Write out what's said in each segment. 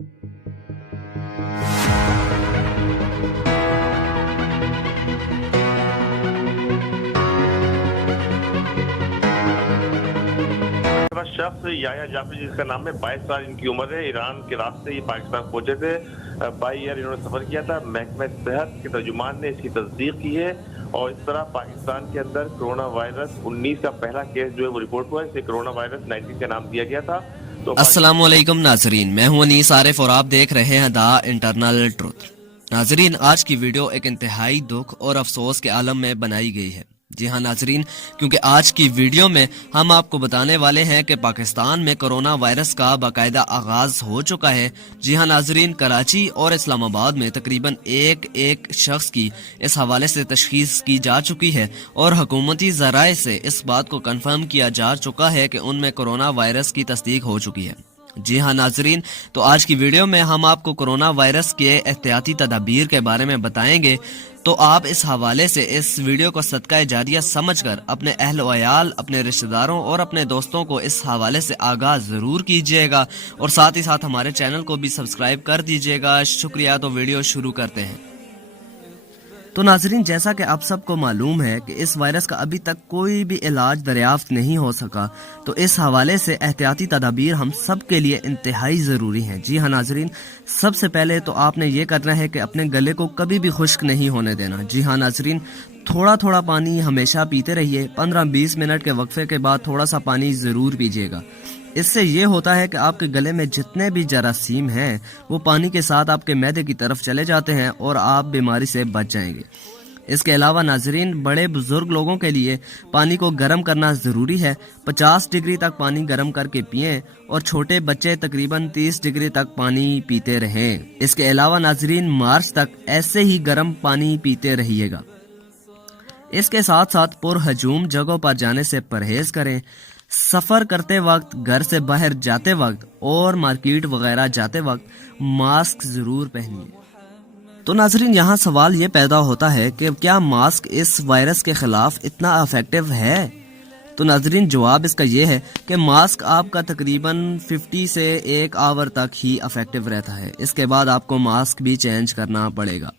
शख्स याया जाफरी जिसका नाम है 22 साल इनकी उम्र है। ईरान के रास्ते ये पाकिस्तान पहुंचे थे। 22 ईयर इन्होंने सफर किया था। महकमा सेहत के तर्जुमान ने इसकी तस्दीक की है और इस तरह पाकिस्तान के अंदर कोरोना वायरस 19 का पहला केस जो है वो रिपोर्ट हुआ है। इसे कोरोना वायरस 19 का नाम दिया गया था। तो अस्सलाम वालेकुम नाजरीन, मैं हूं अनीस आरिफ और आप देख रहे हैं द इंटरनल ट्रुथ। नाजरीन, आज की वीडियो एक इंतहाई दुख और अफसोस के आलम में बनाई गई है। जी हाँ नाजरीन, क्योंकि आज की वीडियो में हम आपको बताने वाले हैं कि पाकिस्तान में कोरोना वायरस का बाकायदा आगाज हो चुका है। जी हाँ नाजरीन, कराची और इस्लामाबाद में तकरीबन एक शख्स की इस हवाले से तशखीस की जा चुकी है और हुकूमती ज़राए से इस बात को कंफर्म किया जा चुका है कि उनमें कोरोना वायरस की तस्दीक हो चुकी है। जी हाँ नाजरीन, तो आज की वीडियो में हम आपको कोरोना वायरस के एहतियाती तदाबीर के बारे में बताएंगे। तो आप इस हवाले से इस वीडियो को सदका जारिया समझकर अपने अहल वयाल, अपने रिश्तेदारों और अपने दोस्तों को इस हवाले से आगाह जरूर कीजिएगा और साथ ही साथ हमारे चैनल को भी सब्सक्राइब कर दीजिएगा। शुक्रिया। तो वीडियो शुरू करते हैं। तो नाजरीन, जैसा कि आप सबको मालूम है कि इस वायरस का अभी तक कोई भी इलाज दरियाफ्त नहीं हो सका, तो इस हवाले से एहतियाती तदाबीर हम सब के लिए इंतहाई ज़रूरी हैं। जी हाँ नाजरीन, सबसे पहले तो आपने ये करना है कि अपने गले को कभी भी खुश्क नहीं होने देना। जी हाँ नाजरीन, थोड़ा थोड़ा पानी हमेशा पीते रहिए। 15-20 मिनट के वक्फे के बाद थोड़ा सा पानी ज़रूर पीजिएगा। इससे ये होता है कि आपके गले में जितने भी जरासीम हैं वो पानी के साथ आपके मैदे की तरफ चले जाते हैं और आप बीमारी से बच जाएंगे। इसके अलावा नाजरीन, बड़े बुजुर्ग लोगों के लिए पानी को गर्म करना ज़रूरी है। 50 डिग्री तक पानी गर्म करके पिएं और छोटे बच्चे तकरीबन 30 डिग्री तक पानी पीते रहें। इसके अलावा नाजरीन, मार्च तक ऐसे ही गर्म पानी पीते रहिएगा। इसके साथ साथ पुरहजूम जगहों पर जाने से परहेज करें। सफर करते वक्त, घर से बाहर जाते वक्त और मार्केट वगैरह जाते वक्त मास्क जरूर पहनिए। तो नाजरीन, यहाँ सवाल ये पैदा होता है कि क्या मास्क इस वायरस के खिलाफ इतना इफेक्टिव है? तो नाजरीन, जवाब इसका ये है कि मास्क आपका तकरीबन 50 से 1 आवर तक ही इफेक्टिव रहता है। इसके बाद आपको मास्क भी चेंज करना पड़ेगा।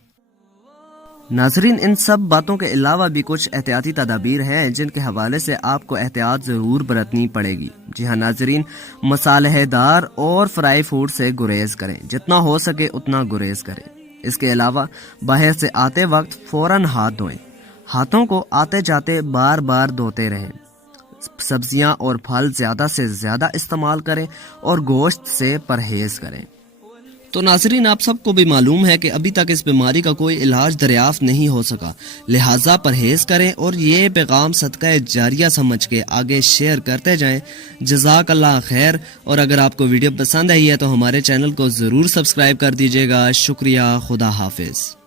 नाजरीन, इन सब बातों के अलावा भी कुछ एहतियाती तदाबीर हैं जिनके हवाले से आपको एहतियात जरूर बरतनी पड़ेगी। जी हाँ नाजरीन, मसालेदार और फ्राई फूड से गुरेज करें। जितना हो सके उतना गुरेज करें। इसके अलावा बाहर से आते वक्त फौरन हाथ धोएं। हाथों को आते जाते बार बार धोते रहें। सब्जियां और फल ज्यादा से ज्यादा इस्तेमाल करें और गोश्त से परहेज करें। तो नाजरीन, आप सबको भी मालूम है कि अभी तक इस बीमारी का कोई इलाज दरियाफ्त नहीं हो सका, लिहाजा परहेज करें और ये पैगाम सदका जारिया समझ के आगे शेयर करते जाएं। जज़ाकल्लाह खैर। और अगर आपको वीडियो पसंद आई है तो हमारे चैनल को ज़रूर सब्सक्राइब कर दीजिएगा। शुक्रिया। खुदा हाफिज।